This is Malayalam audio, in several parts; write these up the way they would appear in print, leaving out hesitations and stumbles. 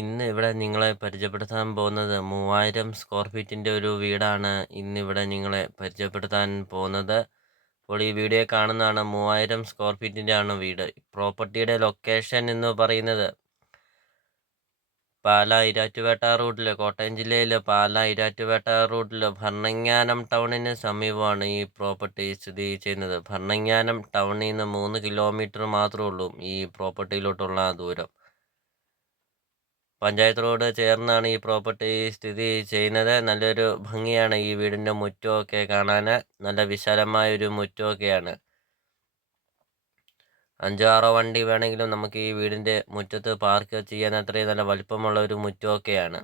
ഇന്ന് ഇവിടെ നിങ്ങളെ പരിചയപ്പെടുത്താൻ പോകുന്നത് 3000 സ്ക്വയർ ഫീറ്റിൻ്റെ ഒരു വീടാണ് ഇന്നിവിടെ നിങ്ങളെ പരിചയപ്പെടുത്താൻ പോകുന്നത്. അപ്പോൾ ഈ വീഡിയോ കാണുന്നതാണ് 3000 സ്ക്വയർ ഫീറ്റിൻ്റെ ആണ് വീട്. പ്രോപ്പർട്ടിയുടെ ലൊക്കേഷൻ എന്ന് പറയുന്നത് പാലാ ഇരാറ്റുപേട്ട റൂട്ടിൽ, കോട്ടയം ജില്ലയിൽ പാലാ ഇരാറ്റുപേട്ട റൂട്ടിൽ ഭരണങ്ങാനം ടൗണിന് സമീപമാണ് ഈ പ്രോപ്പർട്ടി സ്ഥിതി ചെയ്യുന്നത്. ഭരണങ്ങാനം ടൗണിൽ നിന്ന് 3 കിലോമീറ്റർ മാത്രമേ ഉള്ളൂ ഈ പ്രോപ്പർട്ടിയിലോട്ടുള്ള ദൂരം. പഞ്ചായത്ത് റോഡ് ചേർന്നാണ് ഈ പ്രോപ്പർട്ടി സ്ഥിതി ചെയ്യുന്നത്. നല്ലൊരു ഭംഗിയാണ് ഈ വീടിൻ്റെ മുറ്റമൊക്കെ കാണാൻ. നല്ല വിശാലമായൊരു മുറ്റമൊക്കെയാണ്. 5-6 വണ്ടി വേണമെങ്കിലും നമുക്ക് ഈ വീടിൻ്റെ മുറ്റത്ത് പാർക്ക് ചെയ്യാൻ അത്രയും നല്ല വലിപ്പമുള്ള ഒരു മുറ്റമൊക്കെയാണ്.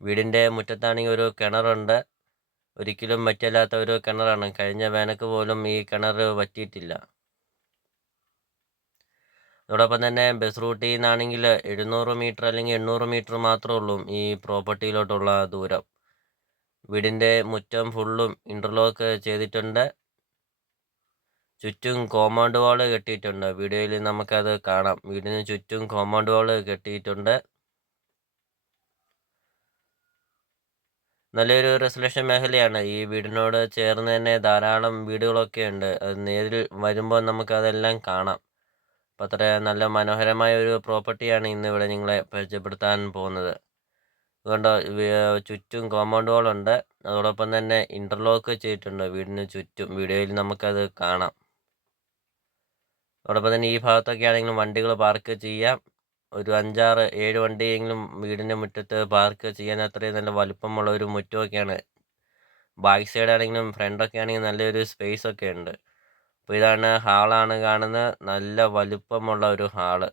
വീടിൻ്റെ മുറ്റത്താണെങ്കിൽ ഒരു കിണറുണ്ട്. ഒരിക്കലും വറ്റില്ലാത്ത ഒരു കിണറാണ്. കഴിഞ്ഞ വേനൽക്ക് പോലും ഈ കിണർ വറ്റിയിട്ടില്ല. അതോടൊപ്പം തന്നെ ബസ് റൂട്ടിൽ നിന്നാണെങ്കിൽ 700 മീറ്റർ അല്ലെങ്കിൽ 800 മീറ്റർ മാത്രമേ ഉള്ളൂ ഈ പ്രോപ്പർട്ടിയിലോട്ടുള്ള ദൂരം. വീടിൻ്റെ മുറ്റം ഫുള്ളും ഇൻ്റർലോക്ക് ചെയ്തിട്ടുണ്ട്. ചുറ്റും കോമ്പൗണ്ട് വാൾ കെട്ടിയിട്ടുണ്ട്. വീഡിയോയിൽ നമുക്കത് കാണാം. വീടിന് ചുറ്റും കോമ്പൗണ്ട് വാൾ കെട്ടിയിട്ടുണ്ട്. നല്ലൊരു റെസിഡൻഷ്യൽ മേഖലയാണ്. ഈ വീടിനോട് ചേർന്ന് തന്നെ ധാരാളം വീടുകളൊക്കെ ഉണ്ട്. അത് നേരിൽ വരുമ്പോൾ നമുക്കതെല്ലാം കാണാം. അപ്പോൾ അത്ര നല്ല മനോഹരമായ ഒരു പ്രോപ്പർട്ടിയാണ് ഇന്നിവിടെ നിങ്ങളെ പരിചയപ്പെടുത്താൻ പോകുന്നത്. അതുകൊണ്ട് ചുറ്റും കോമ്പൗണ്ട് വാളുണ്ട്. അതോടൊപ്പം തന്നെ ഇൻ്റർലോക്ക് ചെയ്തിട്ടുണ്ട് വീടിന് ചുറ്റും. വീഡിയോയിൽ നമുക്കത് കാണാം. അതോടൊപ്പം തന്നെ ഈ ഭാഗത്തൊക്കെ ആണെങ്കിലും വണ്ടികൾ പാർക്ക് ചെയ്യാം. ഒരു 5-6-7 വണ്ടിയെങ്കിലും വീടിൻ്റെ മുറ്റത്ത് പാർക്ക് ചെയ്യാൻ അത്രയും നല്ല വലുപ്പമുള്ള ഒരു മുറ്റമൊക്കെയാണ്. ബാക്ക് സൈഡ് ആണെങ്കിലും ഫ്രണ്ടൊക്കെ ആണെങ്കിലും നല്ലൊരു സ്പേസ് ഒക്കെ ഉണ്ട്. അപ്പോൾ ഇതാണ് ഹാളാണ് കാണുന്നത്. നല്ല വലുപ്പമുള്ള ഒരു ഹാള്.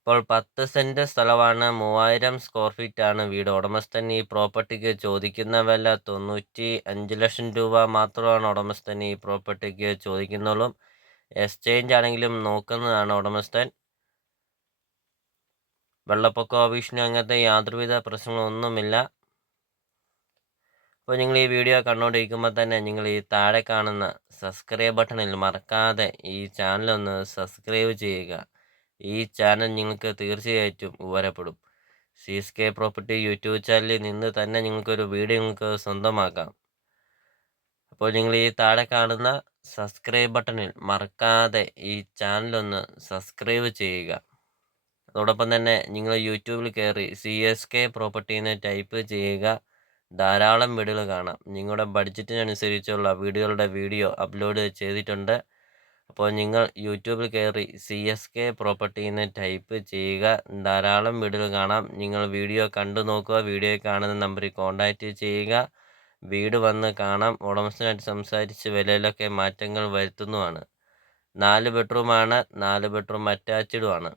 ഇപ്പോൾ 10 സെൻറ്റ് സ്ഥലമാണ്. 3000 സ്ക്വയർ ഫീറ്റ് ആണ് വീട്. ഉടമസ്ഥൻ ഈ പ്രോപ്പർട്ടിക്ക് ചോദിക്കുന്ന വില 95 ലക്ഷം രൂപ മാത്രമാണ് ഉടമസ്ഥൻ ഈ പ്രോപ്പർട്ടിക്ക് ചോദിക്കുന്നുള്ളൂ. എക്സ്ചേഞ്ച് ആണെങ്കിലും നോക്കുന്നതാണ് ഉടമസ്ഥൻ. വെള്ളപ്പൊക്കമോ ഭീഷണിയോ അങ്ങനത്തെ യാതൊരുവിധ പ്രശ്നങ്ങളൊന്നുമില്ല. അപ്പോൾ നിങ്ങൾ ഈ വീഡിയോ കണ്ടുകൊണ്ടിരിക്കുമ്പോൾ തന്നെ നിങ്ങൾ ഈ താഴെ കാണുന്ന സബ്സ്ക്രൈബ് ബട്ടണിൽ മറക്കാതെ ഈ ചാനലൊന്ന് സബ്സ്ക്രൈബ് ചെയ്യുക. ഈ ചാനൽ നിങ്ങൾക്ക് തീർച്ചയായിട്ടും ഉപകാരപ്പെടും. CSK പ്രോപ്പർട്ടി യൂട്യൂബ് ചാനലിൽ നിന്ന് തന്നെ നിങ്ങൾക്കൊരു വീഡിയോ നിങ്ങൾക്ക് സ്വന്തമാക്കാം. അപ്പോൾ നിങ്ങൾ ഈ താഴെ കാണുന്ന സബ്സ്ക്രൈബ് ബട്ടണിൽ മറക്കാതെ ഈ ചാനലൊന്ന് സബ്സ്ക്രൈബ് ചെയ്യുക. അതോടൊപ്പം തന്നെ നിങ്ങൾ യൂട്യൂബിൽ കയറി CSK പ്രോപ്പർട്ടി എന്ന് ടൈപ്പ് ചെയ്യുക. ധാരാളം വീഡിയോകൾ കാണാം. നിങ്ങളുടെ ബഡ്ജറ്റിനനുസരിച്ചുള്ള വീഡിയോ അപ്ലോഡ് ചെയ്തിട്ടുണ്ട്. അപ്പോൾ നിങ്ങൾ യൂട്യൂബിൽ കയറി CSK പ്രോപ്പർട്ടി എന്ന് ടൈപ്പ് ചെയ്യുക. ധാരാളം വീഡിയോകൾ കാണാം. നിങ്ങൾ വീഡിയോ കണ്ടു നോക്കുക. വീഡിയോയിൽ കാണുന്ന നമ്പറിൽ കോൺടാക്റ്റ് ചെയ്യുക. വീട് വന്ന് കാണാം. ഉടമസ്ഥനായിട്ട് സംസാരിച്ച് വിലയിലൊക്കെ മാറ്റങ്ങൾ വരുത്തുന്നതാണ്. 4 ബെഡ്റൂമാണ്. 4 ബെഡ്റൂം അറ്റാച്ച്ഡുമാണ്.